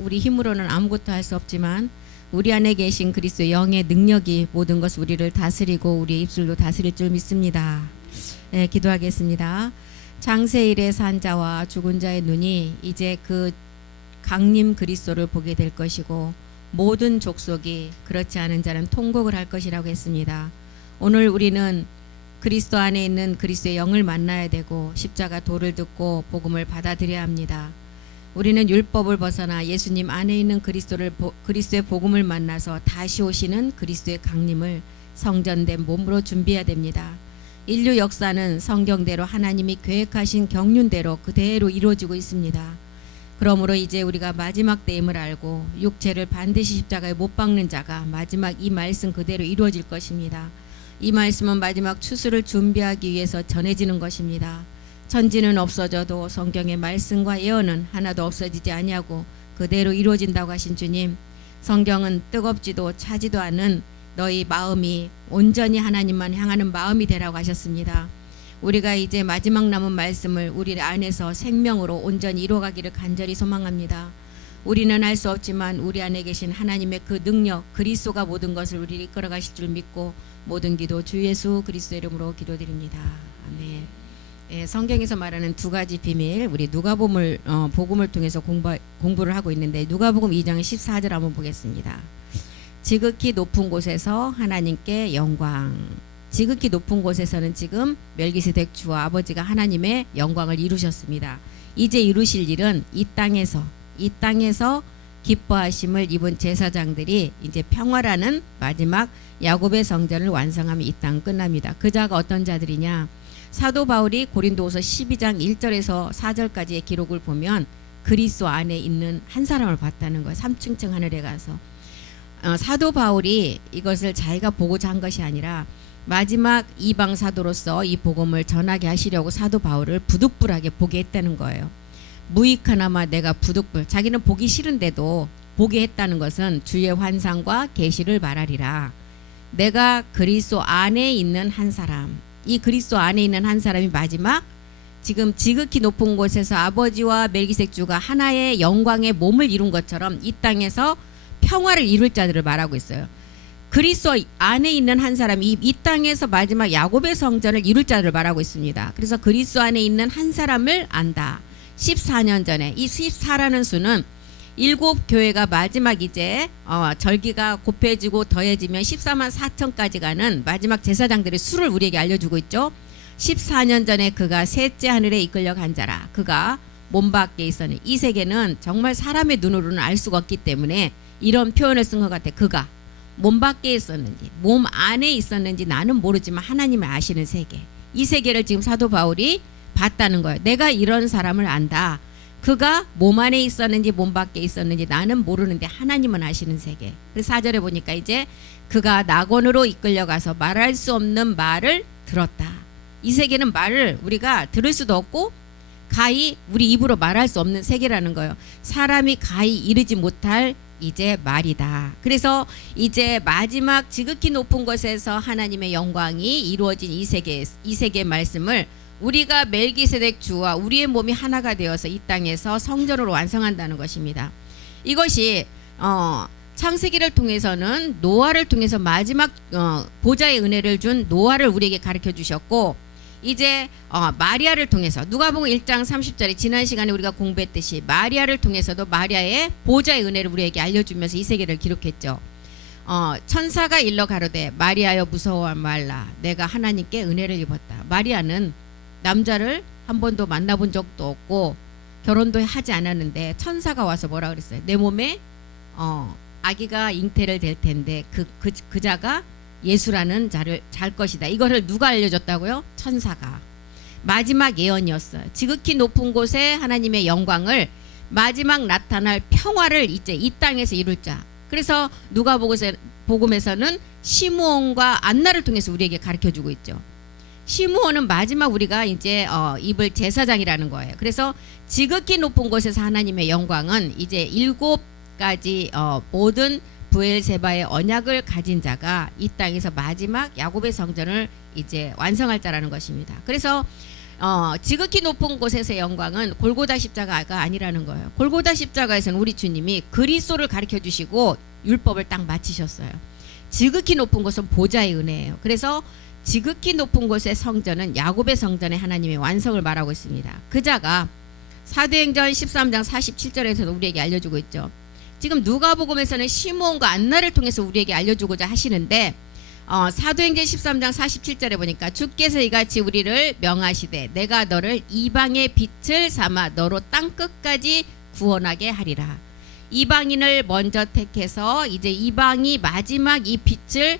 우리 힘으로는 아무것도 할 수 없지만 우리 안에 계신 그리스도의 영의 능력이 모든 것을 우리를 다스리고 우리의 입술도 다스릴 줄 믿습니다. 네, 기도하겠습니다. 장세일의 산자와 죽은 자의 눈이 이제 그 강림 그리스도를 보게 될 것이고 모든 족속이 그렇지 않은 자는 통곡을 할 것이라고 했습니다. 오늘 우리는 그리스도 안에 있는 그리스도의 영을 만나야 되고 십자가 도를 듣고 복음을 받아들여야 합니다. 우리는 율법을 벗어나 예수님 안에 있는 그리스도의 복음을 만나서 다시 오시는 그리스도의 강림을 성전된 몸으로 준비해야 됩니다. 인류 역사는 성경대로 하나님이 계획하신 경륜대로 그대로 이루어지고 있습니다. 그러므로 이제 우리가 마지막 때임을 알고 육체를 반드시 십자가에 못 박는 자가 마지막 이 말씀 그대로 이루어질 것입니다. 이 말씀은 마지막 추수를 준비하기 위해서 전해지는 것입니다. 천지는 없어져도 성경의 말씀과 예언은 하나도 없어지지 아니하고 그대로 이루어진다고 하신 주님, 성경은 뜨겁지도 차지도 않은 너희 마음이 온전히 하나님만 향하는 마음이 되라고 하셨습니다. 우리가 이제 마지막 남은 말씀을 우리 안에서 생명으로 온전히 이루어가기를 간절히 소망합니다. 우리는 알 수 없지만 우리 안에 계신 하나님의 그 능력, 그리스도가 모든 것을 우리를 이끌어 가실 줄 믿고 모든 기도 주 예수 그리스도 이름으로 기도드립니다. 아멘. 예, 성경에서 말하는 두 가지 비밀, 우리 누가복음을 복음을 통해서 공부를 하고 있는데 누가복음 2장 14절 한번 보겠습니다. 지극히 높은 곳에서 하나님께 영광. 지극히 높은 곳에서는 지금 멜기세덱 주와 아버지가 하나님의 영광을 이루셨습니다. 이제 이루실 일은 이 땅에서 기뻐하심을 입은 제사장들이 이제 평화라는 마지막 야곱의 성전을 완성하면 이 땅 끝납니다. 그 자가 어떤 자들이냐? 사도 바울이 고린도후서 12장 1절에서 4절까지의 기록을 보면 그리스도 안에 있는 한 사람을 봤다는 거예요. 3층층 하늘에 가서. 사도 바울이 이것을 자기가 보고자 한 것이 아니라 마지막 이방 사도로서 이 복음을 전하게 하시려고 사도 바울을 부득불하게 보게 했다는 거예요. 무익하나마 내가 부득불, 자기는 보기 싫은데도 보게 했다는 것은 주의 환상과 계시를 말하리라. 내가 그리스도 안에 있는 한 사람, 이 그리스도 안에 있는 한 사람이 마지막 지금 지극히 높은 곳에서 아버지와 멜기세덱 주가 하나의 영광의 몸을 이룬 것처럼 이 땅에서 평화를 이룰 자들을 말하고 있어요. 그리스도 안에 있는 한 사람이 이 땅에서 마지막 야곱의 성전을 이룰 자들을 말하고 있습니다. 그래서 그리스도 안에 있는 한 사람을 안다. 14년 전에 이 14라는 수는 7 교회가 마지막 이제 절기가 곱해지고 더해지면 14만 4천까지 가는 마지막 제사장들의 수를 우리에게 알려주고 있죠. 14년 전에 그가 셋째 하늘에 이끌려 간 자라. 그가 몸 밖에 있으니 이 세계는 정말 사람의 눈으로는 알 수가 없기 때문에 이런 표현을 쓴 것 같아. 그가 몸 밖에 있었는지 몸 안에 있었는지 나는 모르지만 하나님이 아시는 세계, 이 세계를 지금 사도 바울이 봤다는 거예요. 내가 이런 사람을 안다. 그가 몸 안에 있었는지 몸 밖에 있었는지 나는 모르는데 하나님은 아시는 세계. 그래서 4절에 보니까 이제 그가 낙원으로 이끌려가서 말할 수 없는 말을 들었다. 이 세계는 말을 우리가 들을 수도 없고 가히 우리 입으로 말할 수 없는 세계라는 거예요. 사람이 가히 이르지 못할 이제 말이다. 그래서 이제 마지막 지극히 높은 곳에서 하나님의 영광이 이루어진 이 세계의 말씀을 우리가 멜기세덱 주와 우리의 몸이 하나가 되어서 이 땅에서 성전으로 완성한다는 것입니다. 이것이 창세기를 통해서는 노아를 통해서 마지막 보좌의 은혜를 준 노아를 우리에게 가르쳐 주셨고, 이제 마리아를 통해서 누가복음 1장 30절에 지난 시간에 우리가 공부했듯이 마리아를 통해서도 마리아의 보좌의 은혜를 우리에게 알려주면서 이 세계를 기록했죠. 천사가 일러 가로되 마리아여 무서워 말라, 내가 하나님께 은혜를 입었다. 마리아는 남자를 한 번도 만나본 적도 없고 결혼도 하지 않았는데 천사가 와서 뭐라 그랬어요? 내 몸에 아기가 잉태를 될 텐데 그 자가 예수라는 자를 잘 것이다. 이거를 누가 알려줬다고요? 천사가. 마지막 예언이었어요. 지극히 높은 곳에 하나님의 영광을, 마지막 나타날 평화를 이제 이 땅에서 이룰 자. 그래서 누가복음에서는 시므온과 안나를 통해서 우리에게 가르쳐주고 있죠. 시므온은 마지막 우리가 이제 입을 제사장이라는 거예요. 그래서 지극히 높은 곳에서 하나님의 영광은 이제 7가지 모든 브엘세바의 언약을 가진 자가 이 땅에서 마지막 야곱의 성전을 이제 완성할 자라는 것입니다. 그래서 지극히 높은 곳에서의 영광은 골고다 십자가가 아니라는 거예요. 골고다 십자가에서는 우리 주님이 그리스도를 가르쳐 주시고 율법을 딱 마치셨어요. 지극히 높은 곳은 보좌의 은혜예요. 그래서 지극히 높은 곳의 성전은 야곱의 성전에 하나님의 완성을 말하고 있습니다. 그자가 사도행전 13장 47절에서도 우리에게 알려주고 있죠. 지금 누가복음에서는 시므온과 안나를 통해서 우리에게 알려주고자 하시는데 사도행전 13장 47절에 보니까 주께서 이같이 우리를 명하시되 내가 너를 이방의 빛을 삼아 너로 땅끝까지 구원하게 하리라. 이방인을 먼저 택해서 이제 이방이 마지막 이 빛을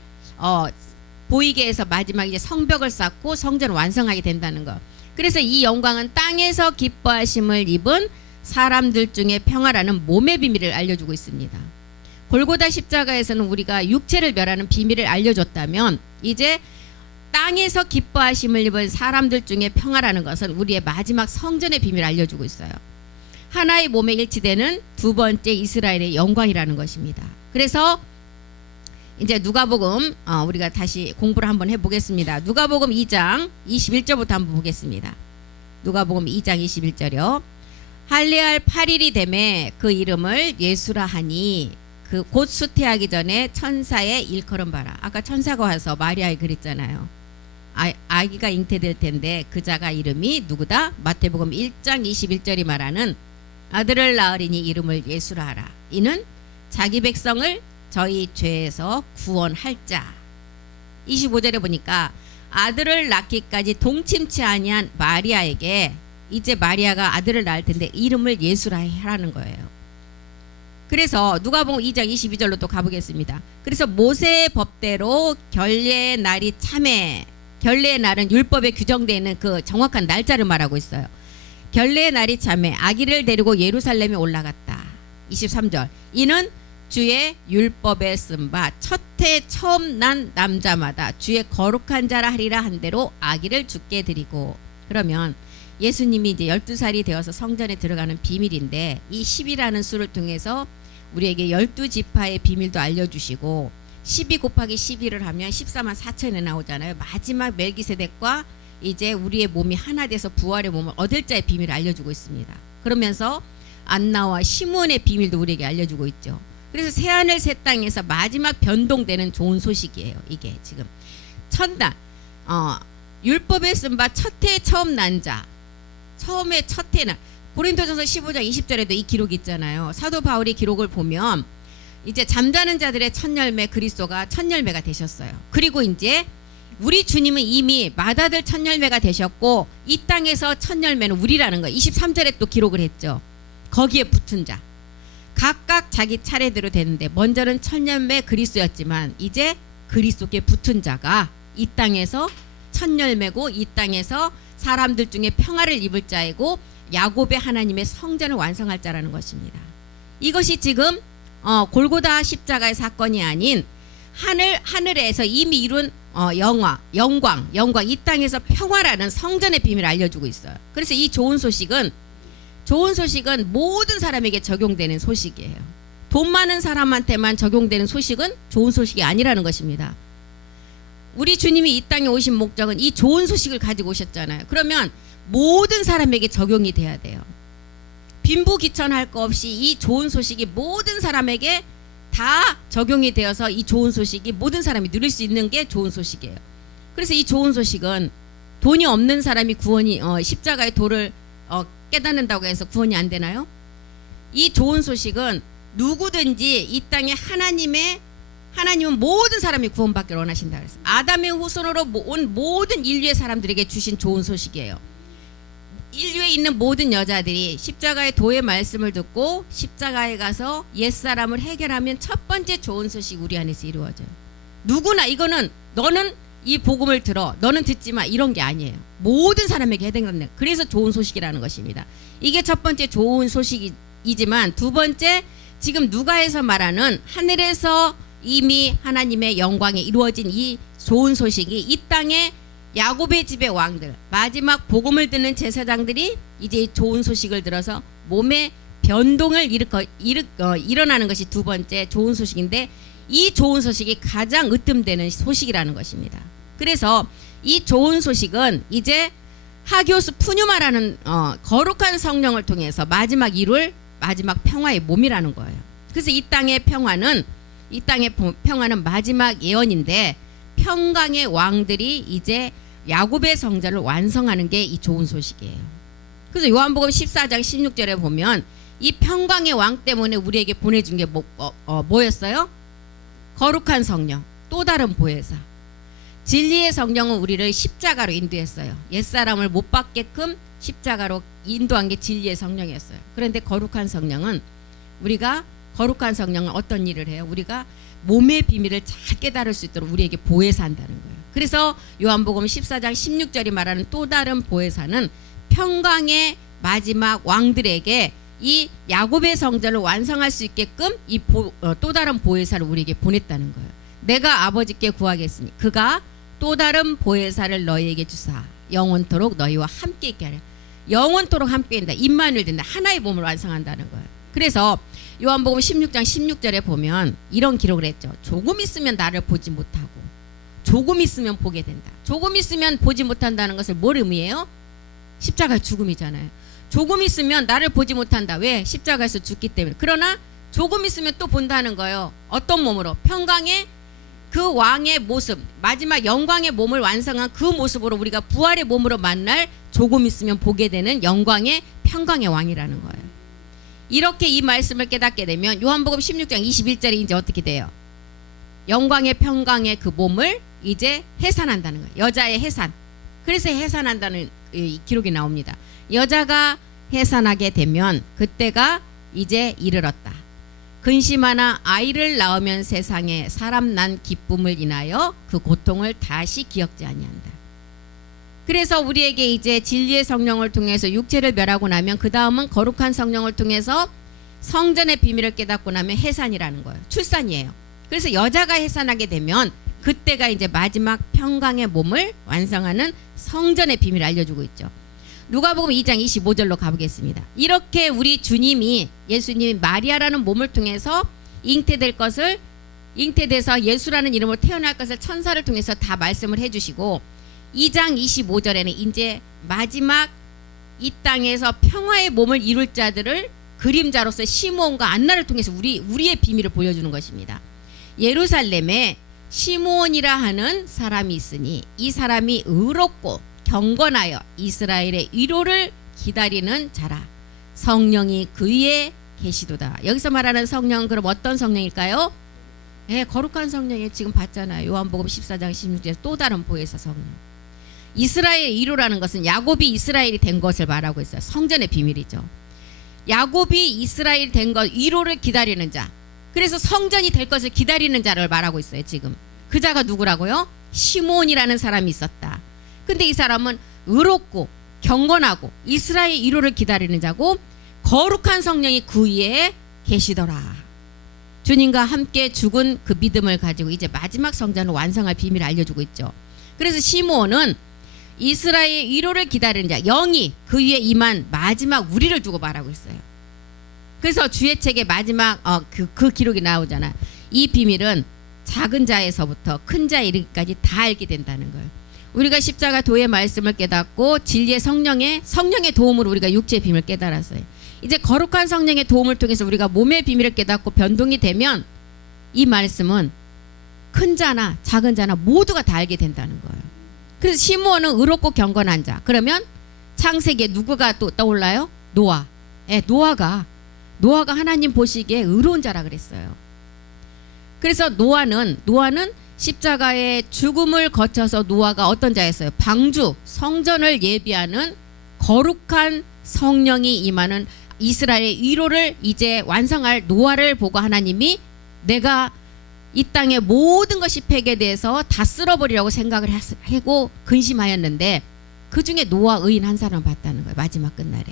보이게 해서 마지막 이제 성벽을 쌓고 성전을 완성하게 된다는 거. 그래서 이 영광은 땅에서 기뻐하심을 입은 사람들 중에 평화라는 몸의 비밀을 알려주고 있습니다. 골고다 십자가에서는 우리가 육체를 멸하는 비밀을 알려줬다면 이제 땅에서 기뻐하심을 입은 사람들 중에 평화라는 것은 우리의 마지막 성전의 비밀을 알려주고 있어요. 하나의 몸에 일치되는 두 번째 이스라엘의 영광이라는 것입니다. 그래서 이제 누가복음 우리가 다시 공부를 한번 해보겠습니다. 누가복음 2장 21절부터 한번 보겠습니다. 누가복음 2장 21절이요. 할례할 8일이 되매 그 이름을 예수라 하니 그 곧 수태하기 전에 천사의 일컬음 봐라. 아까 천사가 와서 마리아에 그랬잖아요. 아기가 잉태될 텐데 그자가 이름이 누구다? 마태복음 1장 21절이 말하는 아들을 낳으리니 이름을 예수라 하라. 이는 자기 백성을 저희 죄에서 구원할 자. 25절에 보니까 아들을 낳기까지 동침치 아니한 마리아에게 이제 마리아가 아들을 낳을 텐데 이름을 예수라 하라는 거예요. 그래서 누가복음 2장 22절로 또 가보겠습니다. 그래서 모세의 법대로 결례의 날이 참해. 결례의 날은 율법에 규정되어 있는 그 정확한 날짜를 말하고 있어요. 결례의 날이 참해 아기를 데리고 예루살렘에 올라갔다. 23절. 이는 주의 율법에 쓴 바 첫 해 처음 난 남자마다 주의 거룩한 자라 하리라 한 대로 아기를 주께 드리고. 그러면 예수님이 이제 12살이 되어서 성전에 들어가는 비밀인데 이 10이라는 수를 통해서 우리에게 12지파의 비밀도 알려주시고 12 곱하기 12를 하면 14만 4천에 나오잖아요. 마지막 멜기세덱과 이제 우리의 몸이 하나 돼서 부활의 몸을 얻을 자의 비밀을 알려주고 있습니다. 그러면서 안나와 시므온의 비밀도 우리에게 알려주고 있죠. 그래서 새하늘 새 땅에서 마지막 변동되는 좋은 소식이에요. 이게 지금 첫날 율법에 쓴 바 첫 해 처음 난 자. 처음에 첫 해는 고린도전서 15장 20절에도 이 기록이 있잖아요. 사도 바울이 기록을 보면 이제 잠자는 자들의 첫 열매 그리스도가 첫 열매가 되셨어요. 그리고 이제 우리 주님은 이미 맏아들 첫 열매가 되셨고 이 땅에서 첫 열매는 우리라는 거예요. 23절에 또 기록을 했죠. 거기에 붙은 자. 각각 자기 차례대로 되는데 먼저는 첫 열매 그리스도였지만 이제 그리스도께 붙은 자가 이 땅에서 첫 열매고 이 땅에서 사람들 중에 평화를 입을 자이고 야곱의 하나님의 성전을 완성할 자라는 것입니다. 이것이 지금 골고다 십자가의 사건이 아닌 하늘에서 이미 이룬 영광 이 땅에서 평화라는 성전의 비밀을 알려주고 있어요. 그래서 이 좋은 소식은 모든 사람에게 적용되는 소식이에요. 돈 많은 사람한테만 적용되는 소식은 좋은 소식이 아니라는 것입니다. 우리 주님이 이 땅에 오신 목적은 이 좋은 소식을 가지고 오셨잖아요. 그러면 모든 사람에게 적용이 돼야 돼요. 빈부귀천할 거 없이 이 좋은 소식이 모든 사람에게 다 적용이 되어서 이 좋은 소식이 모든 사람이 누릴 수 있는 게 좋은 소식이에요. 그래서 이 좋은 소식은 돈이 없는 사람이 구원이 십자가의 도를 깨닫는다고 해서 구원이 안 되나요? 이 좋은 소식은 누구든지 이 땅에 하나님은 모든 사람이 구원받기를 원하신다 그랬어요. 아담의 후손으로 온 모든 인류의 사람들에게 주신 좋은 소식이에요. 인류에 있는 모든 여자들이 십자가의 도의 말씀을 듣고 십자가에 가서 옛사람을 해결하면 첫 번째 좋은 소식 우리 안에서 이루어져요. 누구나 이거는 너는 이 복음을 들어 너는 듣지 마 이런 게 아니에요. 모든 사람에게 해당되는 그래서 좋은 소식이라는 것입니다. 이게 첫 번째 좋은 소식이지만 두 번째 지금 누가에서 말하는 하늘에서 이미 하나님의 영광에 이루어진 이 좋은 소식이 이 땅에 야곱의 집의 왕들 마지막 복음을 듣는 제사장들이 이제 좋은 소식을 들어서 몸의 변동을 일어나는 것이 두 번째 좋은 소식인데 이 좋은 소식이 가장 으뜸되는 소식이라는 것입니다. 그래서 이 좋은 소식은 이제 하기오스 푸뉴마라는 거룩한 성령을 통해서 마지막 이룰 마지막 평화의 몸이라는 거예요. 그래서 이 땅의 평화는 마지막 예언인데 평강의 왕들이 이제 야곱의 성전을 완성하는 게 이 좋은 소식이에요. 그래서 요한복음 14장 16절에 보면 이 평강의 왕 때문에 우리에게 보내준 게 뭐였어요? 거룩한 성령, 또 다른 보혜사. 진리의 성령은 우리를 십자가로 인도했어요. 옛사람을 못 박게끔 십자가로 인도한 게 진리의 성령이었어요. 그런데 거룩한 성령은 어떤 일을 해요? 우리가 몸의 비밀을 잘 깨달을 수 있도록 우리에게 보혜사한다는 거예요. 그래서 요한복음 14장 16절이 말하는 또 다른 보혜사는 평강의 마지막 왕들에게 이 야곱의 성전을 완성할 수 있게끔 또 다른 보혜사를 우리에게 보냈다는 거예요. 내가 아버지께 구하겠으니 그가 또 다른 보혜사를 너희에게 주사 영원토록 너희와 함께 있게 하려. 영원토록 함께 있다. 임마누엘 된다. 하나의 몸을 완성한다는 거예요. 그래서 요한복음 16장 16절에 보면 이런 기록을 했죠. 조금 있으면 나를 보지 못하고 조금 있으면 보게 된다. 조금 있으면 보지 못한다는 것을 뭘 의미해요? 십자가 죽음이잖아요. 조금 있으면 나를 보지 못한다. 왜? 십자가에서 죽기 때문에. 그러나 조금 있으면 또 본다는 거예요. 어떤 몸으로? 평강의 그 왕의 모습, 마지막 영광의 몸을 완성한 그 모습으로 우리가 부활의 몸으로 만날 조금 있으면 보게 되는 영광의 평강의 왕이라는 거예요. 이렇게 이 말씀을 깨닫게 되면 요한복음 16장 21절에 이제 어떻게 돼요? 영광의 평강의 그 몸을 이제 해산한다는 거예요. 여자의 해산. 그래서 해산한다는 기록이 나옵니다. 여자가 해산하게 되면 그때가 이제 이르렀다. 근심하나 아이를 낳으면 세상에 사람 난 기쁨을 인하여 그 고통을 다시 기억지 아니한다. 그래서 우리에게 이제 진리의 성령을 통해서 육체를 멸하고 나면 그 다음은 거룩한 성령을 통해서 성전의 비밀을 깨닫고 나면 해산이라는 거예요. 출산이에요. 그래서 여자가 해산하게 되면 그때가 이제 마지막 평강의 몸을 완성하는 성전의 비밀을 알려주고 있죠. 누가복음 2장 25절로 가보겠습니다. 이렇게 우리 예수님이 마리아라는 몸을 통해서 잉태돼서 예수라는 이름으로 태어날 것을 천사를 통해서 다 말씀을 해주시고 2장 25절에는 이제 마지막 이 땅에서 평화의 몸을 이룰 자들을 그림자로서 시므온과 안나를 통해서 우리의 비밀을 보여주는 것입니다. 예루살렘에 시므온이라 하는 사람이 있으니 이 사람이 의롭고 경건하여 이스라엘의 위로를 기다리는 자라. 성령이 그 위에 계시도다. 여기서 말하는 성령은 그럼 어떤 성령일까요? 네, 거룩한 성령이 지금 봤잖아요. 요한복음 14장 16절에서 또 다른 보혜사 성령. 이스라엘의 위로라는 것은 야곱이 이스라엘이 된 것을 말하고 있어요. 성전의 비밀이죠. 야곱이 이스라엘 된 것, 위로를 기다리는 자. 그래서 성전이 될 것을 기다리는 자를 말하고 있어요. 지금 그 자가 누구라고요? 시므온이라는 사람이 있었다. 근데 이 사람은 의롭고 경건하고 이스라엘 위로를 기다리는 자고 거룩한 성령이 그 위에 계시더라. 주님과 함께 죽은 그 믿음을 가지고 이제 마지막 성전을 완성할 비밀을 알려주고 있죠. 그래서 시므온은 이스라엘 위로를 기다리는 자, 영이 그 위에 임한 마지막 우리를 두고 말하고 있어요. 그래서 주의 책의 마지막 그 기록이 나오잖아. 이 비밀은 작은 자에서부터 큰 자에 이르기까지 다 알게 된다는 거예요. 우리가 십자가 도의 말씀을 깨닫고 진리의 성령의 도움으로 우리가 육체의 비밀을 깨달았어요. 이제 거룩한 성령의 도움을 통해서 우리가 몸의 비밀을 깨닫고 변동이 되면 이 말씀은 큰 자나 작은 자나 모두가 다 알게 된다는 거예요. 그래서 시므온은 의롭고 경건한 자. 그러면 창세기에 누구가 또 떠올라요? 노아. 노아가 하나님 보시기에 의로운 자라 그랬어요. 그래서 노아는 십자가의 죽음을 거쳐서 노아가 어떤 자였어요? 방주, 성전을 예비하는 거룩한 성령이 임하는 이스라엘의 위로를 이제 완성할 노아를 보고 하나님이 내가 이 땅의 모든 것이 폐괴돼서 다 쓸어버리라고 생각을 하고 근심하였는데 그 중에 노아 의인 한 사람 봤다는 거예요. 마지막 끝날에.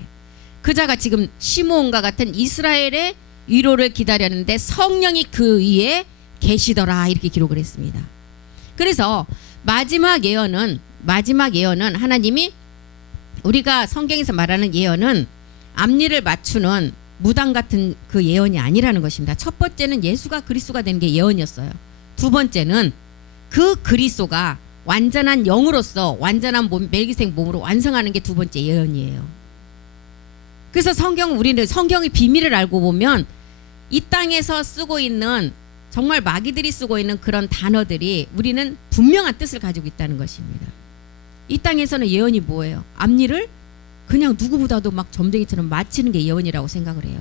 그 자가 지금 시므온과 같은 이스라엘의 위로를 기다렸는데 성령이 그 위에 계시더라 이렇게 기록을 했습니다. 그래서 마지막 예언은 하나님이 우리가 성경에서 말하는 예언은 앞니를 맞추는 무당 같은 그 예언이 아니라는 것입니다. 첫 번째는 예수가 그리스도가 되는 게 예언이었어요. 두 번째는 그 그리스도가 완전한 영으로서 완전한 멜기세덱 몸으로 완성하는 게 두 번째 예언이에요. 그래서 우리는 성경의 비밀을 알고 보면 이 땅에서 쓰고 있는 정말 마귀들이 쓰고 있는 그런 단어들이 우리는 분명한 뜻을 가지고 있다는 것입니다. 이 땅에서는 예언이 뭐예요? 앞일을 그냥 누구보다도 막 점쟁이처럼 맞히는 게 예언이라고 생각을 해요.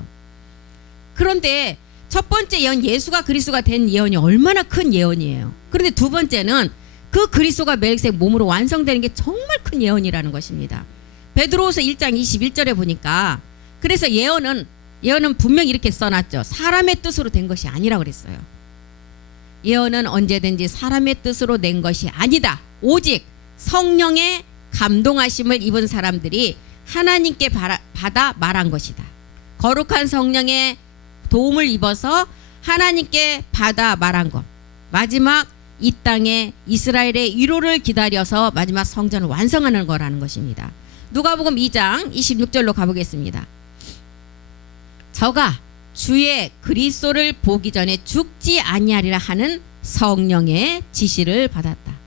그런데 첫 번째 예언, 예수가 그리스도가 된 예언이 얼마나 큰 예언이에요. 그런데 두 번째는 그 그리스도가 멜기세덱 몸으로 완성되는 게 정말 큰 예언이라는 것입니다. 베드로후서 1장 21절에 보니까 그래서 예언은 분명히 이렇게 써놨죠. 사람의 뜻으로 된 것이 아니라고 그랬어요. 예언은 언제든지 사람의 뜻으로 낸 것이 아니다. 오직 성령의 감동하심을 입은 사람들이 하나님께 받아 말한 것이다. 거룩한 성령의 도움을 입어서 하나님께 받아 말한 것. 마지막 이 땅에 이스라엘의 위로를 기다려서 마지막 성전을 완성하는 거라는 것입니다. 누가복음 2장 26절로 가보겠습니다. 저가 주의 그리스도를 보기 전에 죽지 아니하리라 하는 성령의 지시를 받았다.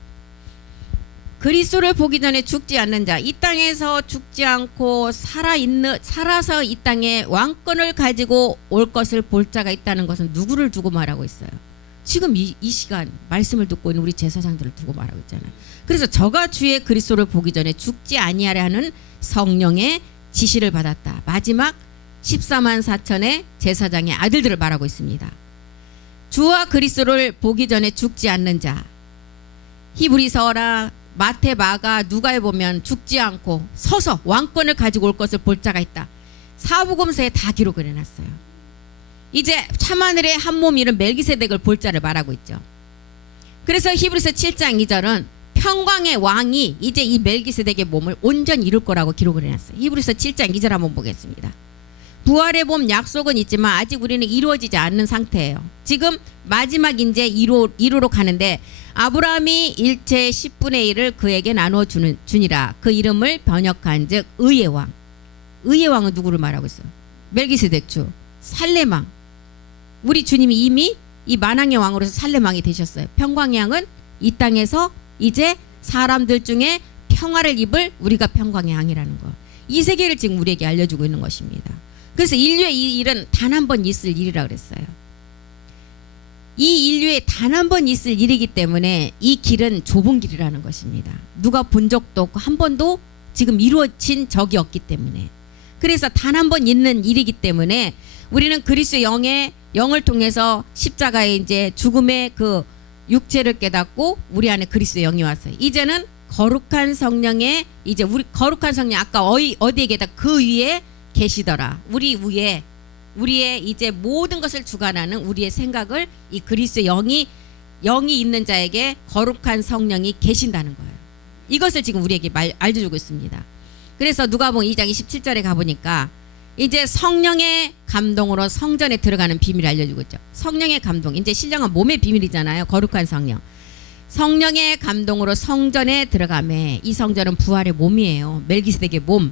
그리스도를 보기 전에 죽지 않는 자, 이 땅에서 죽지 않고 살아서 이 땅에 왕권을 가지고 올 것을 볼 자가 있다는 것은 누구를 두고 말하고 있어요? 지금 이 시간 말씀을 듣고 있는 우리 제사장들을 두고 말하고 있잖아요. 그래서 저가 주의 그리스도를 보기 전에 죽지 아니하려 하는 성령의 지시를 받았다. 마지막 14만 4천의 제사장의 아들들을 말하고 있습니다. 주와 그리스도를 보기 전에 죽지 않는 자, 히브리서라 마태, 마가, 누가에 보면 죽지 않고 서서 왕권을 가지고 올 것을 볼 자가 있다. 사복음서에 다 기록을 해놨어요. 이제 참하늘의 한 몸 이룬 멜기세덱을 볼 자를 말하고 있죠. 그래서 히브리서 7장 2절은 평강의 왕이 이제 이 멜기세덱의 몸을 온전히 이룰 거라고 기록을 해놨어요. 히브리서 7장 2절 한번 보겠습니다. 부활의 몸 약속은 있지만 아직 우리는 이루어지지 않는 상태예요. 지금 마지막 이제 1호로 가는데 아브라함이 일체 10분의 1을 그에게 나누어 주니라. 그 이름을 번역한 즉 의의 왕. 의의 왕은 누구를 말하고 있어요? 멜기세덱 주 살렘왕. 우리 주님이 이미 이 만왕의 왕으로서 살렘왕이 되셨어요. 평강의 왕은 이 땅에서 이제 사람들 중에 평화를 입을 우리가 평강의 왕이라는 거. 이 세계를 지금 우리에게 알려주고 있는 것입니다. 그래서 인류의 이 일은 단 한 번 있을 일이라고 그랬어요. 이 인류에 단 한 번 있을 일이기 때문에 이 길은 좁은 길이라는 것입니다. 누가 본 적도 없고 한 번도 지금 이루어진 적이 없기 때문에. 그래서 단 한 번 있는 일이기 때문에 우리는 그리스도 영을 통해서 십자가의 이제 죽음의 그 육체를 깨닫고 우리 안에 그리스도 영이 왔어요. 이제는 거룩한 성령의 이제 우리 거룩한 성령 아까 어디에 계다 그 위에 계시더라. 우리 위에 우리의 이제 모든 것을 주관하는 우리의 생각을 이 그리스도 영이 있는 자에게 거룩한 성령이 계신다는 거예요. 이것을 지금 우리에게 알려주고 있습니다. 그래서 누가복음 2장 27절에 가보니까 이제 성령의 감동으로 성전에 들어가는 비밀을 알려주고 있죠. 성령의 감동, 이제 신령한 몸의 비밀이잖아요. 거룩한 성령. 성령의 감동으로 성전에 들어가매 이 성전은 부활의 몸이에요. 멜기세덱의 몸.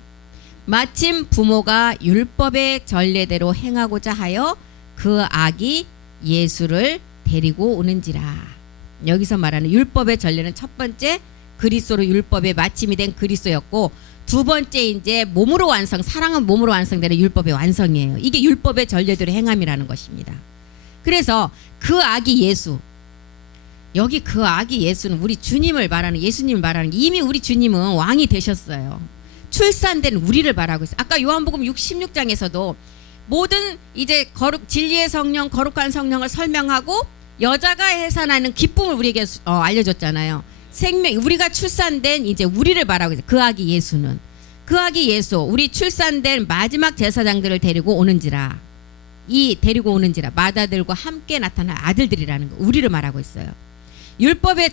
마침 부모가 율법의 전례대로 행하고자 하여 그 아기 예수를 데리고 오는지라. 여기서 말하는 율법의 전례는 첫 번째 그리스도로 율법의 마침이 된 그리스도였고 두 번째 이제 몸으로 완성, 사랑은 몸으로 완성되는 율법의 완성이에요. 이게 율법의 전례대로 행함이라는 것입니다. 그래서 그 아기 예수, 여기 그 아기 예수는 우리 주님을 말하는, 예수님을 말하는, 이미 우리 주님은 왕이 되셨어요. 출산된 우리를 말하고 있어요. 아까 요한복음 16장에서도 모든 이제 진리의 성령, 거룩한 성령을 설명하고 여자가 해산하는 기쁨을 우리에게 알려줬잖아요. 우리가 출산된 이제 우리를 말하고 있어요. 그 아기 예수는. 그 아기 예수, 우리 출산된 마지막 제사장들을 데리고 오는지라. 데리고 오는지라. 마다들과 함께 나타난 아들들이라는 거. 우리를 말하고 있어요. 율법의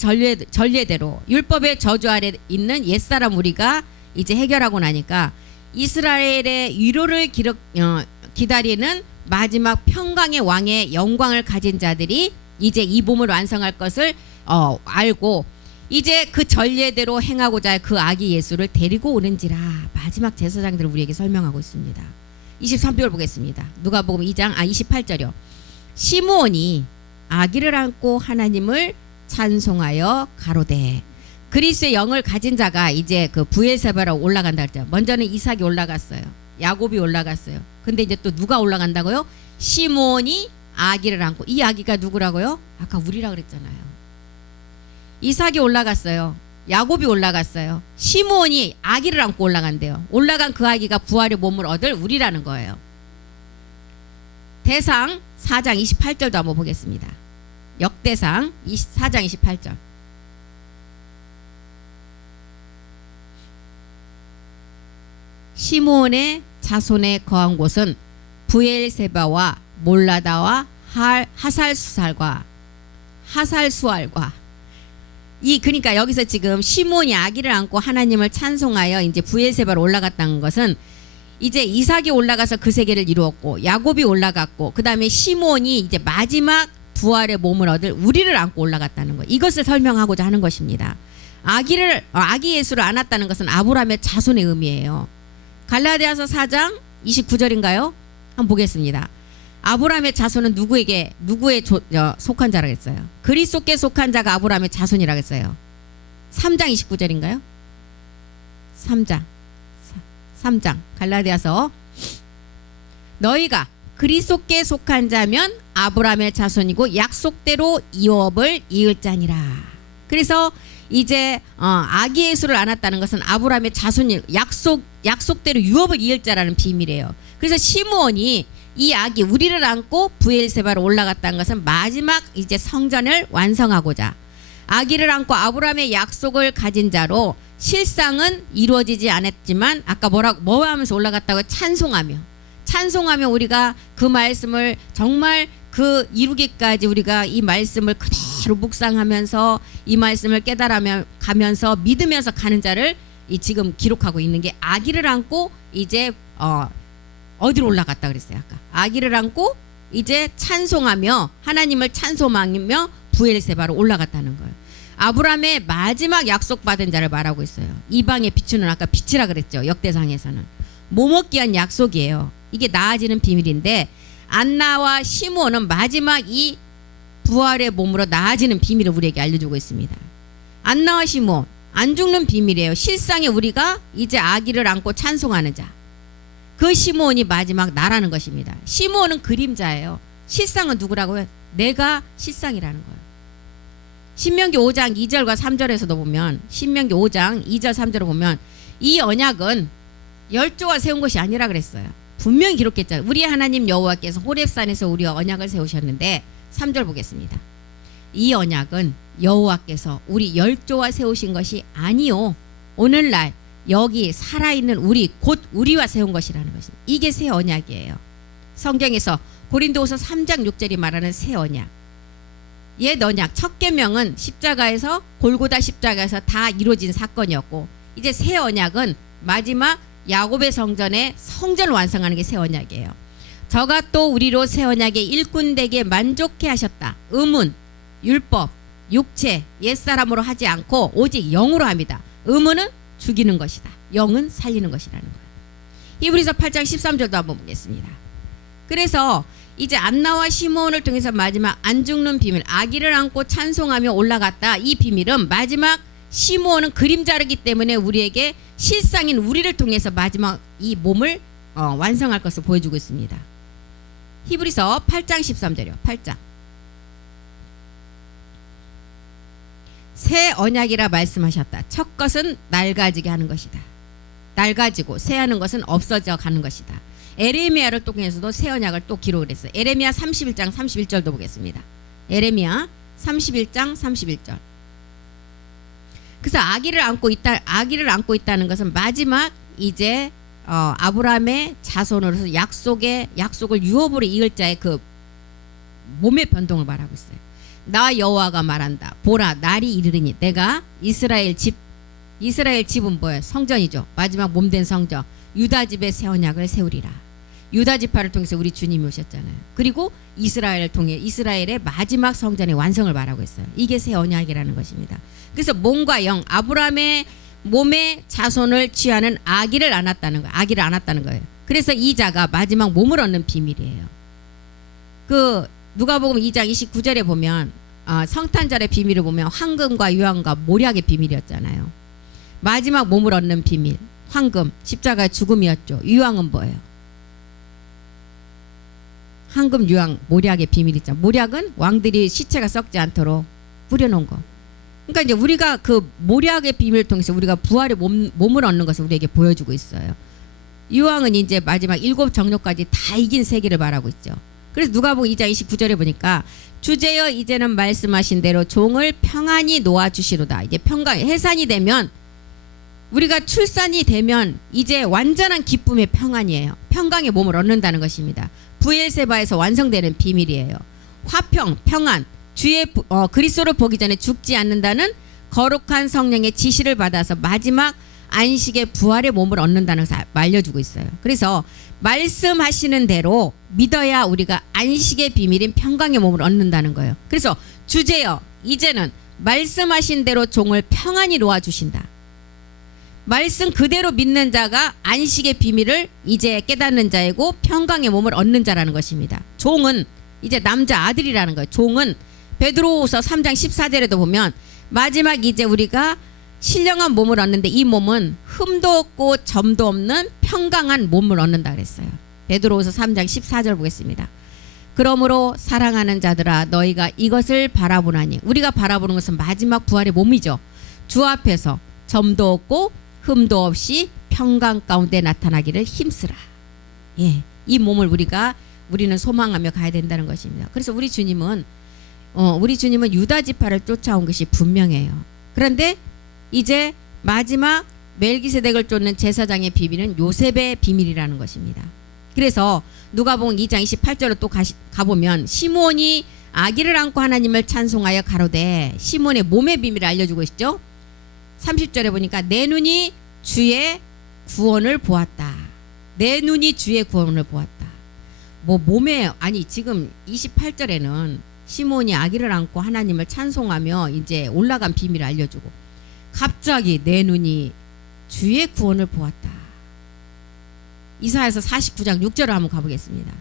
전례대로 율법의 저주 아래 있는 옛사람 우리가 이제 해결하고 나니까 이스라엘의 위로를 기다리는 마지막 평강의 왕의 영광을 가진 자들이 이제 이 몸을 완성할 것을 알고 이제 그 전례대로 행하고자 할 그 아기 예수를 데리고 오는지라. 마지막 제사장들을 우리에게 설명하고 있습니다. 23절 보겠습니다. 누가복음 2장 28절이요. 시므온이 아기를 안고 하나님을 찬송하여 가로되 그리스의 영을 가진 자가 이제 그 부엘세바로 올라간다 그랬죠. 먼저는 이삭이 올라갔어요. 야곱이 올라갔어요. 근데 이제 또 누가 올라간다고요? 시몬이 아기를 안고. 이 아기가 누구라고요? 아까 우리라 그랬잖아요. 이삭이 올라갔어요. 야곱이 올라갔어요. 시몬이 아기를 안고 올라간대요. 올라간 그 아기가 부활의 몸을 얻을 우리라는 거예요. 대상 4장 28절도 한번 보겠습니다. 역대상 4장 28절. 시몬의 자손에 거한 곳은 부엘세바와 몰라다와 하살수알과 그러니까 여기서 지금 시몬이 아기를 안고 하나님을 찬송하여 이제 부엘세바로 올라갔다는 것은 이제 이삭이 올라가서 그 세계를 이루었고 야곱이 올라갔고 그 다음에 시몬이 이제 마지막 부활의 몸을 얻을 우리를 안고 올라갔다는 거. 이것을 설명하고자 하는 것입니다. 아기 예수를 안았다는 것은 아브라함의 자손의 의미예요. 갈라디아서 4장 29절인가요? 한번 보겠습니다. 아브라함의 자손은 누구에 속한 자라고 했어요? 그리스도께 속한 자가 아브라함의 자손이라고 했어요. 3장 29절인가요? 3장 갈라디아서 너희가 그리스도께 속한 자면 아브라함의 자손이고 약속대로 유업을 이을 자니라. 그래서 이제 아기 예수를 안았다는 것은 아브라함의 자손이 약속대로 유업을 이을 자라는 비밀이에요. 그래서 시므온이 이 아기 우리를 안고 부엘세바로 올라갔다는 것은 마지막 이제 성전을 완성하고자 아기를 안고 아브라함의 약속을 가진 자로 실상은 이루어지지 않았지만 아까 뭐 하면서 올라갔다고 찬송하며 우리가 그 말씀을 정말 그 이루기까지 우리가 이 말씀을 그대로 묵상하면서 이 말씀을 깨달아가면서 믿으면서 가는 자를 지금 기록하고 있는 게 아기를 안고 이제 어디로 올라갔다 그랬어요. 아까 아기를 안고 이제 찬송하며 하나님을 찬송하며 부엘세바로 올라갔다는 거예요. 아브라함의 마지막 약속받은 자를 말하고 있어요. 이방의 비추는 아까 빛이라 그랬죠. 역대상에서는 못 먹기 위한 약속이에요. 이게 나아지는 비밀인데 안나와 시므온은 마지막 이 부활의 몸으로 나아지는 비밀을 우리에게 알려주고 있습니다. 안나와 시므온 안 죽는 비밀이에요. 실상에 우리가 이제 아기를 안고 찬송하는 자. 그 시므온이 마지막 나라는 것입니다. 시므온은 그림자예요. 실상은 누구라고요? 내가 실상이라는 거예요. 신명기 5장 2절과 3절에서도 보면 신명기 5장 2절 3절을 보면 이 언약은 열조가 세운 것이 아니라 그랬어요. 분명히 기록했잖아요. 우리 하나님 여호와께서 호렙산에서 우리와 언약을 세우셨는데 3절 보겠습니다. 이 언약은 여호와께서 우리 열조와 세우신 것이 아니요 오늘날 여기 살아있는 우리 곧 우리와 세운 것이라는 것입니다. 이게 새 언약이에요. 성경에서 고린도후서 3장 6절이 말하는 새 언약. 옛 언약 첫 계명은 십자가에서 골고다 십자가에서 다 이루어진 사건이었고 이제 새 언약은 마지막 야곱의 성전에 성전을 완성하는 게 새 언약이에요. 저가 또 우리로 새 언약의 일꾼 되게 만족해 하셨다. 의문, 율법, 육체, 옛사람으로 하지 않고 오직 영으로 합니다. 의문은 죽이는 것이다. 영은 살리는 것이라는 거예요. 히브리서 8장 13절도 한번 보겠습니다. 그래서 이제 안나와 시므온을 통해서 마지막 안 죽는 비밀, 아기를 안고 찬송하며 올라갔다. 이 비밀은 마지막 시므온은 그림자르기 때문에 우리에게 실상인 우리를 통해서 마지막 이 몸을 완성할 것을 보여주고 있습니다. 히브리서 8장 13절이요. 8장. 새 언약이라 말씀하셨다. 첫 것은 낡아지게 하는 것이다. 낡아지고 새하는 것은 없어져 가는 것이다. 에레미야를 통해서도 새 언약을 또 기록을 했어요. 에레미야 31장 31절도 보겠습니다. 에레미야 31장 31절. 그래서 아기를 안고 있다는 것은 마지막 이제 아브라함의 자손으로서 약속을 유업으로 이을 자의 그 몸의 변동을 말하고 있어요. 나 여호와가 말한다. 보라 날이 이르리니 내가 이스라엘 집은 뭐예요? 성전이죠. 마지막 몸된 성전. 유다 집의 새 언약을 세우리라. 유다 지파를 통해서 우리 주님이 오셨잖아요. 그리고 이스라엘을 통해 이스라엘의 마지막 성전의 완성을 말하고 있어요. 이게 새 언약이라는 것입니다. 그래서 몸과 영, 아브라함의 몸의 자손을 취하는 아기를 안았다는 거예요. 아기를 안았다는 거예요. 그래서 이 자가 마지막 몸을 얻는 비밀이에요. 그 누가복음 2장 29절에 보면 성탄절의 비밀을 보면 황금과 유황과 모략의 비밀이었잖아요. 마지막 몸을 얻는 비밀, 황금, 십자가의 죽음이었죠. 유황은 뭐예요? 황금, 유황, 모략의 비밀 있잖아요. 모략은 왕들이 시체가 썩지 않도록 뿌려놓은 거. 그러니까 이제 우리가 그 모략의 비밀을 통해서 우리가 부활의 몸을 얻는 것을 우리에게 보여주고 있어요. 유황은 이제 마지막 7 정욕까지 다 이긴 세계를 말하고 있죠. 그래서 누가복음 2장 29절에 보니까 주제여 이제는 말씀하신 대로 종을 평안히 놓아주시로다. 이제 해산이 되면 우리가 출산이 되면 이제 완전한 기쁨의 평안이에요. 평강의 몸을 얻는다는 것입니다. 부엘세바에서 완성되는 비밀이에요. 화평, 평안, 주의 그리스도를 보기 전에 죽지 않는다는 거룩한 성령의 지시를 받아서 마지막 안식의 부활의 몸을 얻는다는 것을 알려주고 있어요. 그래서 말씀하시는 대로 믿어야 우리가 안식의 비밀인 평강의 몸을 얻는다는 거예요. 그래서 주제여 이제는 말씀하신 대로 종을 평안히 놓아주신다. 말씀 그대로 믿는 자가 안식의 비밀을 이제 깨닫는 자이고 평강의 몸을 얻는 자라는 것입니다. 종은 이제 남자 아들이라는 거예요. 종은 베드로후서 3장 14절에도 보면 마지막 이제 우리가 신령한 몸을 얻는데 이 몸은 흠도 없고 점도 없는 평강한 몸을 얻는다 그랬어요. 베드로후서 3장 14절 보겠습니다. 그러므로 사랑하는 자들아 너희가 이것을 바라보나니, 우리가 바라보는 것은 마지막 부활의 몸이죠. 주 앞에서 점도 없고 흠도 없이 평강 가운데 나타나기를 힘쓰라. 예, 이 몸을 우리는 소망하며 가야 된다는 것입니다. 그래서 우리 주님은 유다 지파를 쫓아온 것이 분명해요. 그런데 이제 마지막 멜기세덱을 쫓는 제사장의 비밀은 요셉의 비밀이라는 것입니다. 그래서 누가복음 2장 28절로 또 가보면 시몬이 아기를 안고 하나님을 찬송하여 가로되, 시몬의 몸의 비밀을 알려주고 있죠. 30절에 보니까 내 눈이 주의 구원을 보았다. 내 눈이 주의 구원을 보았다. 지금 28절에는 시몬이 아기를 안고 하나님을 찬송하며 이제 올라간 비밀을 알려주고, 갑자기 내 눈이 주의 구원을 보았다. 이사야서 49장 6절을 한번 가보겠습니다.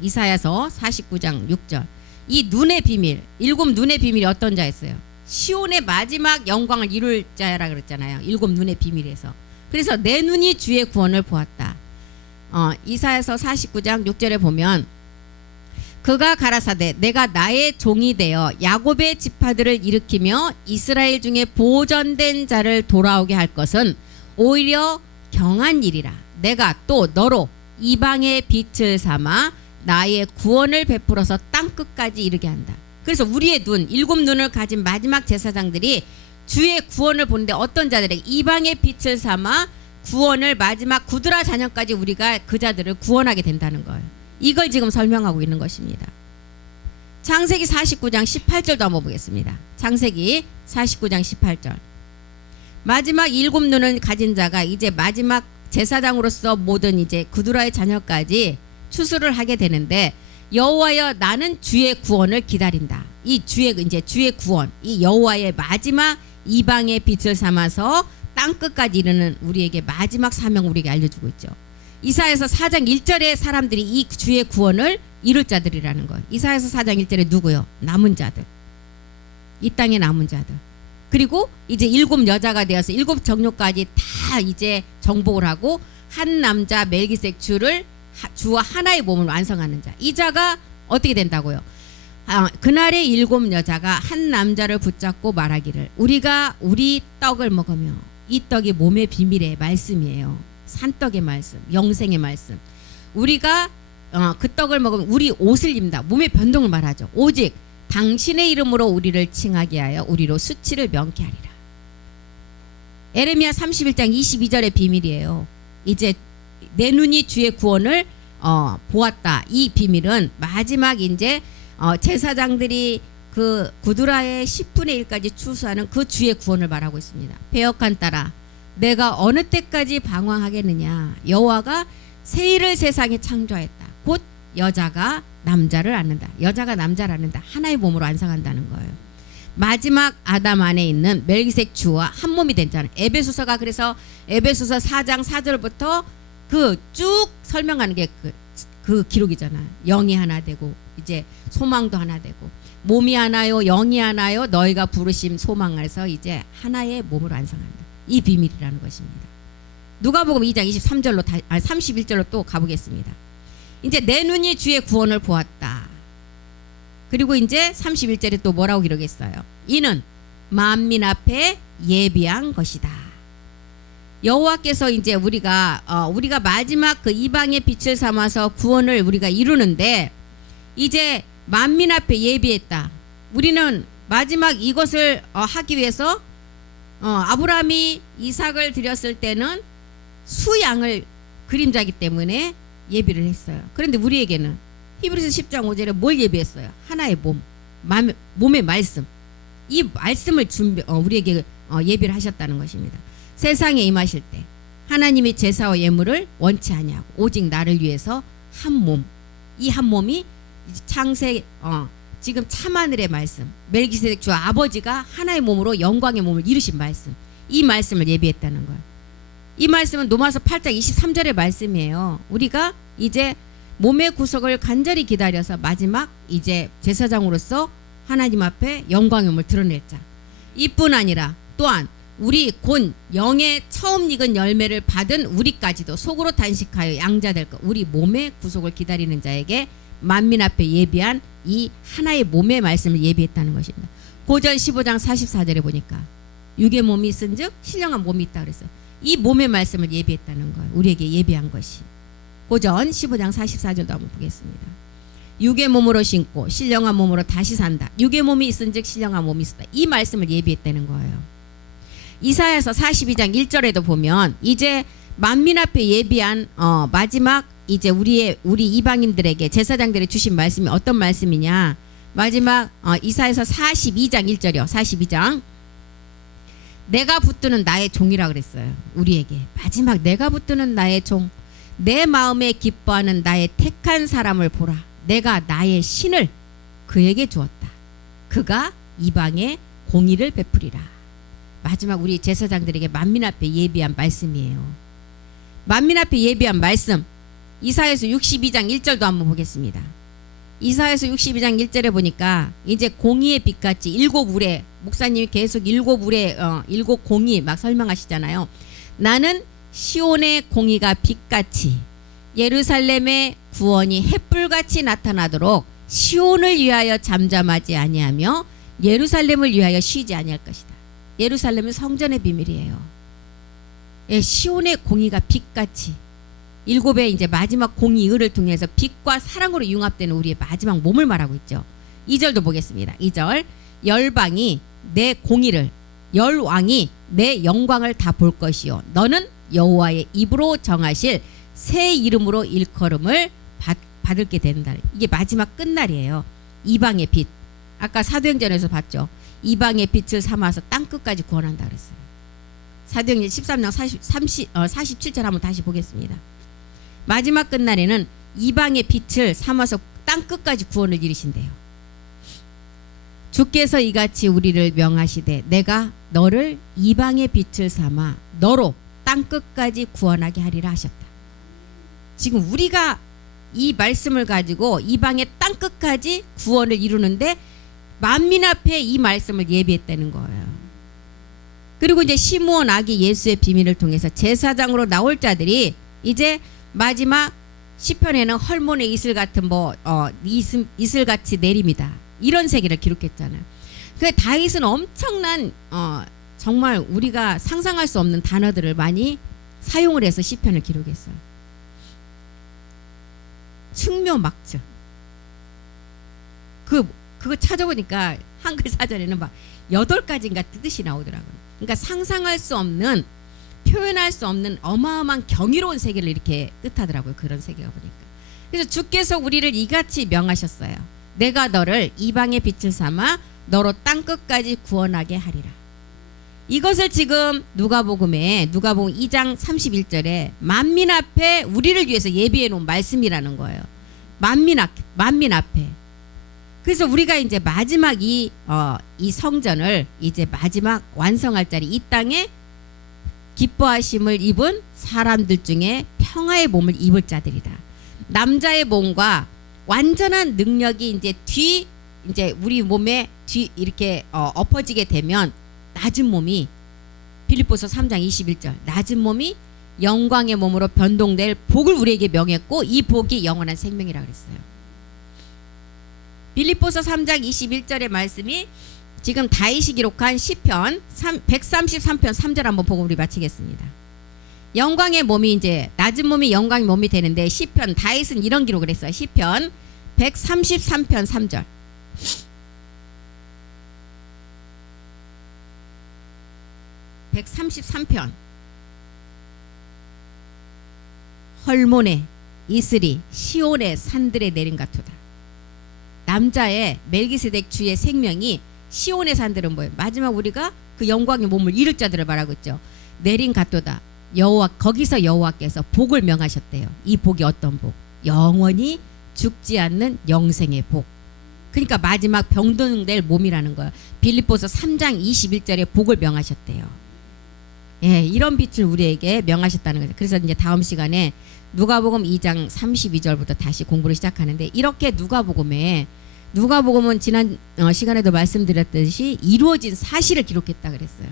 이사야서 49장 6절. 이 눈의 비밀, 7 눈의 비밀이 어떤 자였어요? 시온의 마지막 영광을 이룰 자라 그랬잖아요. 7 눈의 비밀에서. 그래서 내 눈이 주의 구원을 보았다. 이사야서 49장 6절에 보면 그가 가라사대 내가 나의 종이 되어 야곱의 지파들을 일으키며 이스라엘 중에 보존된 자를 돌아오게 할 것은 오히려 경한 일이라. 내가 또 너로 이방의 빛을 삼아 나의 구원을 베풀어서 땅 끝까지 이르게 한다. 그래서 우리의 눈, 7 눈을 가진 마지막 제사장들이 주의 구원을 보는데 어떤 자들에게 이방의 빛을 삼아 구원을 마지막 구드라 자녀까지 우리가 그 자들을 구원하게 된다는 거예요. 이걸 지금 설명하고 있는 것입니다. 창세기 49장 18절도 한번 보겠습니다. 창세기 49장 18절. 마지막 7 눈을 가진 자가 이제 마지막 제사장으로서 모든 이제 구드라의 자녀까지 추수를 하게 되는데, 여호와여 나는 주의 구원을 기다린다. 이 주의 구원, 이 여호와의 마지막 이방의 빛을 삼아서 땅 끝까지 이르는 우리에게 마지막 사명을 우리에게 알려주고 있죠. 이사야서 4장 1절에 사람들이 이 주의 구원을 이룰 자들이라는 거예요. 이사야서 4장 1절에 누구요? 남은 자들. 이 땅에 남은 자들. 그리고 이제 7 여자가 되어서 7 정욕까지 다 이제 정복을 하고 한 남자 멜기세덱 주와 하나의 몸을 완성하는 자. 이 자가 어떻게 된다고요? 그날의 7 여자가 한 남자를 붙잡고 말하기를 우리가 우리 떡을 먹으며, 이 떡이 몸의 비밀의 말씀이에요. 산떡의 말씀, 영생의 말씀. 우리가 그 떡을 먹으면 우리 옷을 입는다. 몸의 변동을 말하죠. 오직 당신의 이름으로 우리를 칭하게 하여 우리로 수치를 명케하리라. 에레미야 31장 22절의 비밀이에요. 이제 내 눈이 주의 구원을 보았다. 이 비밀은 마지막 이제 제사장들이 그 구드라의 10분의 1까지 추수하는 그 주의 구원을 말하고 있습니다. 배역한 딸아 내가 어느 때까지 방황하겠느냐. 여호와가 새 일을 세상에 창조하였다. 곧 여자가 남자를 낳는다. 여자가 남자를 낳는다. 하나의 몸으로 완성한다는 거예요. 마지막 아담 안에 있는 멜기세덱 주와 한 몸이 된 자는 에베소서가, 그래서 에베소서 4장 4절부터 그 쭉 설명하는 게 그 기록이잖아요. 영이 하나 되고 이제 소망도 하나 되고 몸이 하나요 영이 하나요 너희가 부르심 소망 안에서 이제 하나의 몸으로 완성한다. 이 비밀이라는 것입니다. 누가복음 2장 23절로 31절로 또 가보겠습니다. 이제 내 눈이 주의 구원을 보았다. 그리고 이제 31절에 또 뭐라고 기록했어요? 이는 만민 앞에 예비한 것이다. 여호와께서 이제 우리가 마지막 그 이방의 빛을 삼아서 구원을 우리가 이루는데 이제 만민 앞에 예비했다. 우리는 마지막 이것을 하기 위해서 아브라함이 이삭을 드렸을 때는 수양을 그림자기 때문에 예비를 했어요. 그런데 우리에게는 히브리서 10장 5절에 뭘 예비했어요? 하나의 몸의 말씀. 이 말씀을 우리에게 예비를 하셨다는 것입니다. 세상에 임하실 때 하나님이 제사와 예물을 원치 아니하고 오직 나를 위해서 한 몸. 이 한 몸이 창세 지금 참하늘의 말씀, 멜기세덱 주 아버지가 하나의 몸으로 영광의 몸을 이루신 말씀. 이 말씀을 예비했다는 거예요. 이 말씀은 로마서 8장 23절의 말씀이에요. 우리가 이제 몸의 구속을 간절히 기다려서 마지막 이제 제사장으로서 하나님 앞에 영광의 몸을 드러낼 자. 이뿐 아니라 또한 우리 곧 영의 처음 익은 열매를 받은 우리까지도 속으로 단식하여 양자될 것. 우리 몸의 구속을 기다리는 자에게 만민 앞에 예비한 이 하나의 몸의 말씀을 예비했다는 것입니다. 고전 15장 44절에 보니까 육의 몸이 있은즉 신령한 몸이 있다 그랬어요. 이 몸의 말씀을 예비했다는 거예요. 우리에게 예비한 것이. 고전 15장 44절도 한번 보겠습니다. 육의 몸으로 신고 신령한 몸으로 다시 산다. 육의 몸이 있은즉 신령한 몸이 있다. 이 말씀을 예비했다는 거예요. 이사야서 42장 1절에도 보면 이제 만민 앞에 예비한 마지막 이제 우리 이방인들에게 제사장들이 주신 말씀이 어떤 말씀이냐? 마지막 이사야서 42장 1절이요. 42장 내가 붙드는 나의 종이라 그랬어요. 우리에게 마지막 내가 붙드는 나의 종, 내 마음에 기뻐하는 나의 택한 사람을 보라. 내가 나의 신을 그에게 주었다. 그가 이방에 공의를 베풀이라. 마지막 우리 제사장들에게 만민 앞에 예비한 말씀이에요. 만민 앞에 예비한 말씀. 이사야서 62장 1절도 한번 보겠습니다. 이사야서 62장 1절에 보니까 이제 공의의 빛같이 일곱 우레, 목사님이 계속 일곱 우레 일곱 공의 막 설명하시잖아요. 나는 시온의 공의가 빛같이 예루살렘의 구원이 햇불같이 나타나도록 시온을 위하여 잠잠하지 아니하며 예루살렘을 위하여 쉬지 아니할 것이다. 예루살렘은 성전의 비밀이에요. 예, 시온의 공의가 빛같이 일곱의 이제 마지막 공의 의를 통해서 빛과 사랑으로 융합되는 우리의 마지막 몸을 말하고 있죠. 2절도 보겠습니다. 2절 열방이 내 공의를 열왕이 내 영광을 다 볼 것이요 너는 여호와의 입으로 정하실 새 이름으로 일컬음을 받을게 된다. 이게 마지막 끝날이에요. 이방의 빛. 아까 사도행전에서 봤죠. 이방의 빛을 삼아서 땅끝까지 구원한다 그랬어요. 사도행전 13장 47절 한번 다시 보겠습니다. 마지막 끝날에는 이방의 빛을 삼아서 땅끝까지 구원을 이루신대요. 주께서 이같이 우리를 명하시되 내가 너를 이방의 빛을 삼아 너로 땅끝까지 구원하게 하리라 하셨다. 지금 우리가 이 말씀을 가지고 이방의 땅끝까지 구원을 이루는데 만민 앞에 이 말씀을 예비했다는 거예요. 그리고 이제 시므온 아기 예수의 비밀을 통해서 제사장으로 나올 자들이 이제 마지막 시편에는 헐몬의 이슬 같은 이슬같이 내립니다. 이런 세계를 기록했잖아요. 그 다윗은 엄청난 정말 우리가 상상할 수 없는 단어들을 많이 사용을 해서 시편을 기록했어요. 충묘막증. 그거 찾아보니까 한글 사전에는 막 8가지인가 뜻이 나오더라고요. 그러니까 상상할 수 없는 표현할 수 없는 어마어마한 경이로운 세계를 이렇게 뜻하더라고요. 그런 세계가 보니까. 그래서 주께서 우리를 이같이 명하셨어요. 내가 너를 이방의 빛을 삼아 너로 땅끝까지 구원하게 하리라. 이것을 지금 누가복음 2장 31절에 만민 앞에 우리를 위해서 예비해 놓은 말씀이라는 거예요. 만민 앞에. 그래서 우리가 이제 마지막 이 성전을 이제 마지막 완성할 자리 이 땅에 기뻐하심을 입은 사람들 중에 평화의 몸을 입을 자들이다. 남자의 몸과 완전한 능력이 이제 우리 몸에 이렇게 엎어지게 되면 낮은 몸이 빌립보서 3장 21절 낮은 몸이 영광의 몸으로 변동될 복을 우리에게 명했고 이 복이 영원한 생명이라 그랬어요. 빌립보서 3장 21절의 말씀이 지금 다윗이 기록한 시편 133편 3절 한번 보고 우리 마치겠습니다. 영광의 몸이 이제 낮은 몸이 영광의 몸이 되는데 시편 다윗은 이런 기록을 했어요. 시편 133편 3절. (133편) 헐몬의 이슬이 시온의 산들에 내린 같도다. 남자의 멜기세덱 주의 생명이 시온의 산들은 뭐예요? 마지막 우리가 그 영광의 몸을 이룰 자들을 말하고 있죠. 내린 같도다. 거기서 여호와께서 복을 명하셨대요. 이 복이 어떤 복? 영원히 죽지 않는 영생의 복. 그러니까 마지막 병동될 몸이라는 거예요. 빌립보서 3장 21절에 복을 명하셨대요. 예, 이런 빛을 우리에게 명하셨다는 거죠. 그래서 이제 다음 시간에 누가복음 2장 32절부터 다시 공부를 시작하는데 이렇게 누가복음은 지난 시간에도 말씀드렸듯이 이루어진 사실을 기록했다 그랬어요.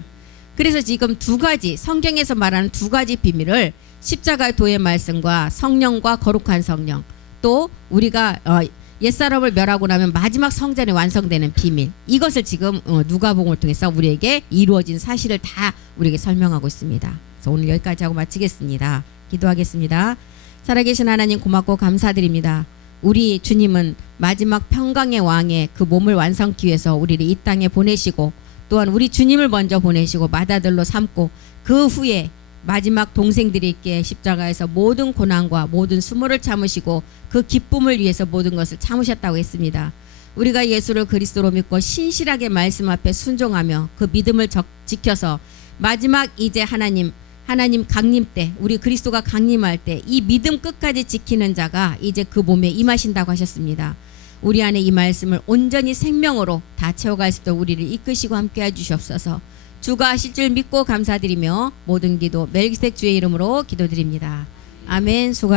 그래서 지금 두 가지 성경에서 말하는 두 가지 비밀을 십자가의 도의 말씀과 성령과 거룩한 성령 또 우리가 옛사람을 멸하고 나면 마지막 성전이 완성되는 비밀 이것을 지금 누가복음을 통해서 우리에게 이루어진 사실을 다 우리에게 설명하고 있습니다. 그래서 오늘 여기까지 하고 마치겠습니다. 기도하겠습니다. 살아계신 하나님 고맙고 감사드립니다. 우리 주님은 마지막 평강의 왕의 그 몸을 완성하기 위해서 우리를 이 땅에 보내시고 또한 우리 주님을 먼저 보내시고 맏아들로 삼고 그 후에 마지막 동생들이 있기에 십자가에서 모든 고난과 모든 수모를 참으시고 그 기쁨을 위해서 모든 것을 참으셨다고 했습니다. 우리가 예수를 그리스도로 믿고 신실하게 말씀 앞에 순종하며 그 믿음을 지켜서 마지막 이제 하나님 강림 때 우리 그리스도가 강림할 때 이 믿음 끝까지 지키는 자가 이제 그 몸에 임하신다고 하셨습니다. 우리 안에 이 말씀을 온전히 생명으로 다 채워갈 수 있도록 우리를 이끄시고 함께해 주시옵소서. 주가 하실 줄 믿고 감사드리며 모든 기도 멜기세덱 주의 이름으로 기도드립니다. 아멘. 수고